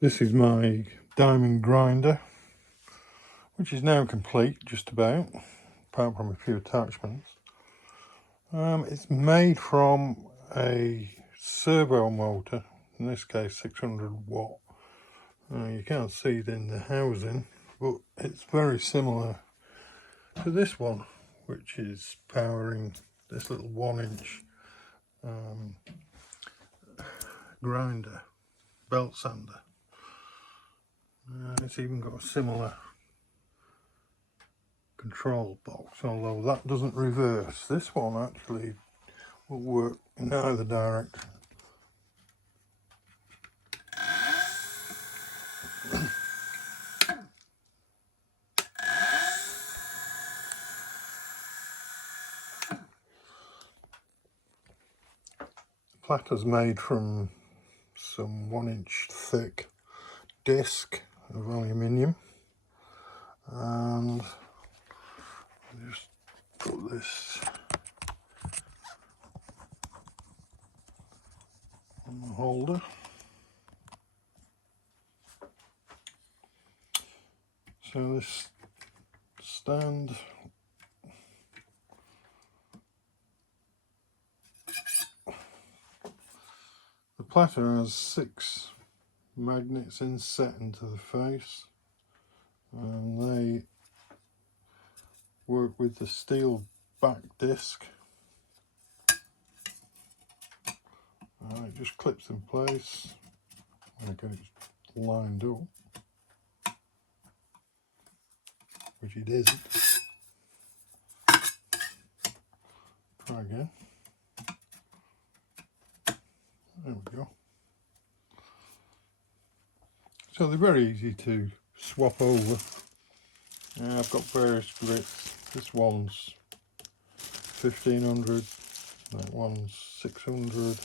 This is my diamond grinder, which is now complete, just about, apart from a few attachments. It's made from a servo motor, in this case 600 watt. You can't see it in the housing, but it's very similar to this one, which is powering this little 1-inch grinder, belt sander. It's even got a similar control box, although that doesn't reverse. This one actually will work in either direction. Platter's made from some 1-inch thick disc of aluminium, and just put this on the holder. So this stand the platter has 6 magnets inset into the face, and they work with the steel back disc. It just clips in place when it gets lined up, which it isn't. Try again. There we go. So they're very easy to swap over. I've got various grits. This one's 1500, that one's 600,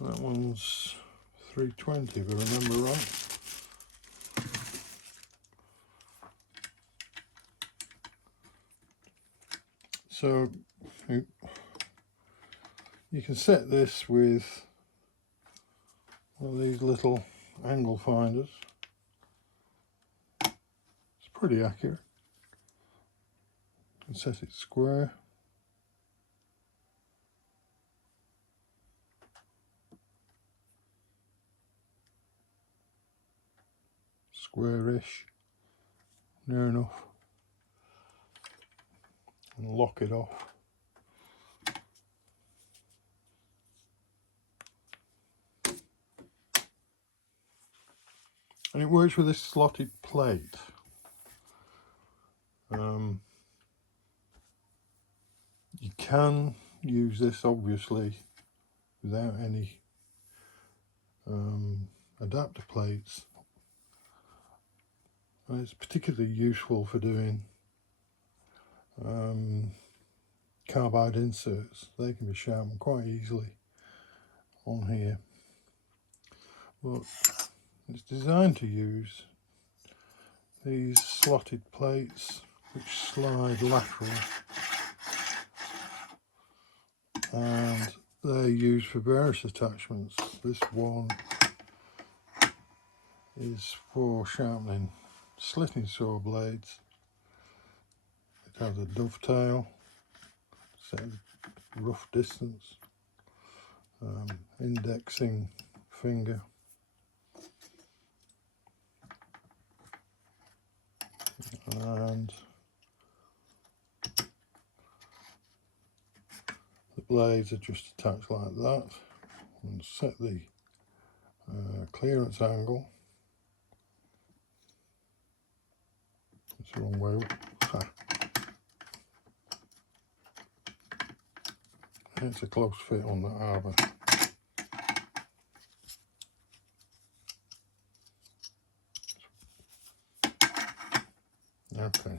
that one's 320 if I remember right. So you can set this with one of these little angle finders. It's pretty accurate. You can set it square. Square-ish, near enough, and lock it off. And it works with this slotted plate. You can use this obviously without any adapter plates. And it's particularly useful for doing carbide inserts. They can be sharpened quite easily on here. But it's designed to use these slotted plates which slide laterally, and they're used for various attachments. This one is for sharpening slitting saw blades. It has a dovetail, set a rough distance, indexing finger, and the blades are just attached like that, and set the clearance angle. It's the wrong way. It's a close fit on that arbor. Okay.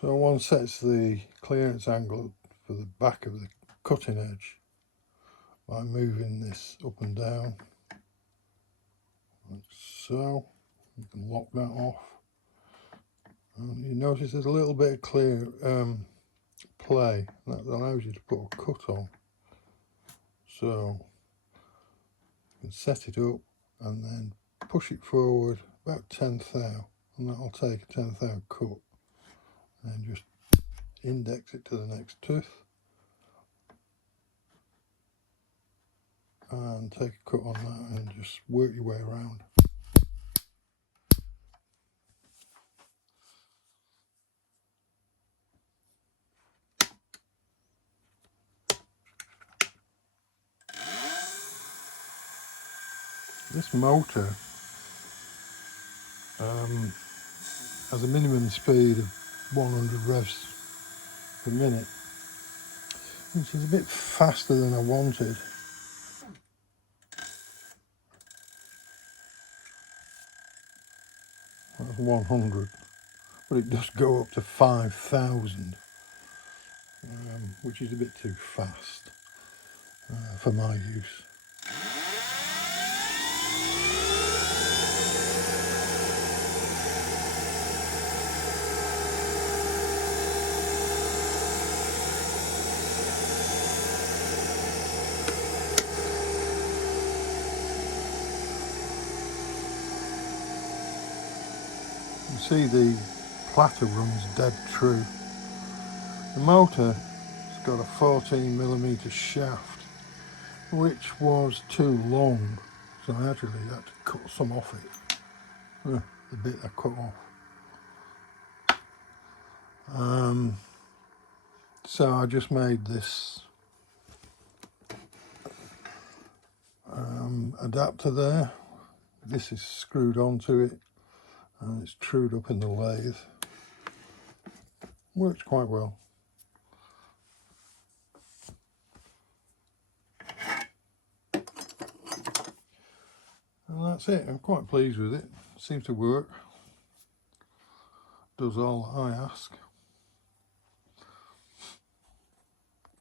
So one sets the clearance angle for the back of the cutting edge by moving this up and down, like so. You can lock that off. And you notice there's a little bit of clear play that allows you to put a cut on So you can set it up and then push it forward about 1/10 thou, and that'll take a 1/10 thou cut, and just index it to the next tooth and take a cut on that and just work your way around. This motor has a minimum speed of 100 revs per minute, which is a bit faster than I wanted. That's 100, but it does go up to 5,000, which is a bit too fast for my use. You see the Platter runs dead true. The motor has got a 14mm shaft, which was too long, so I actually had to cut some off it. The bit I cut off. So I just made this adapter there. This is screwed onto it and it's trued up in the lathe. Works quite well. And that's it. I'm quite pleased with it. Seems to work. Does all I ask.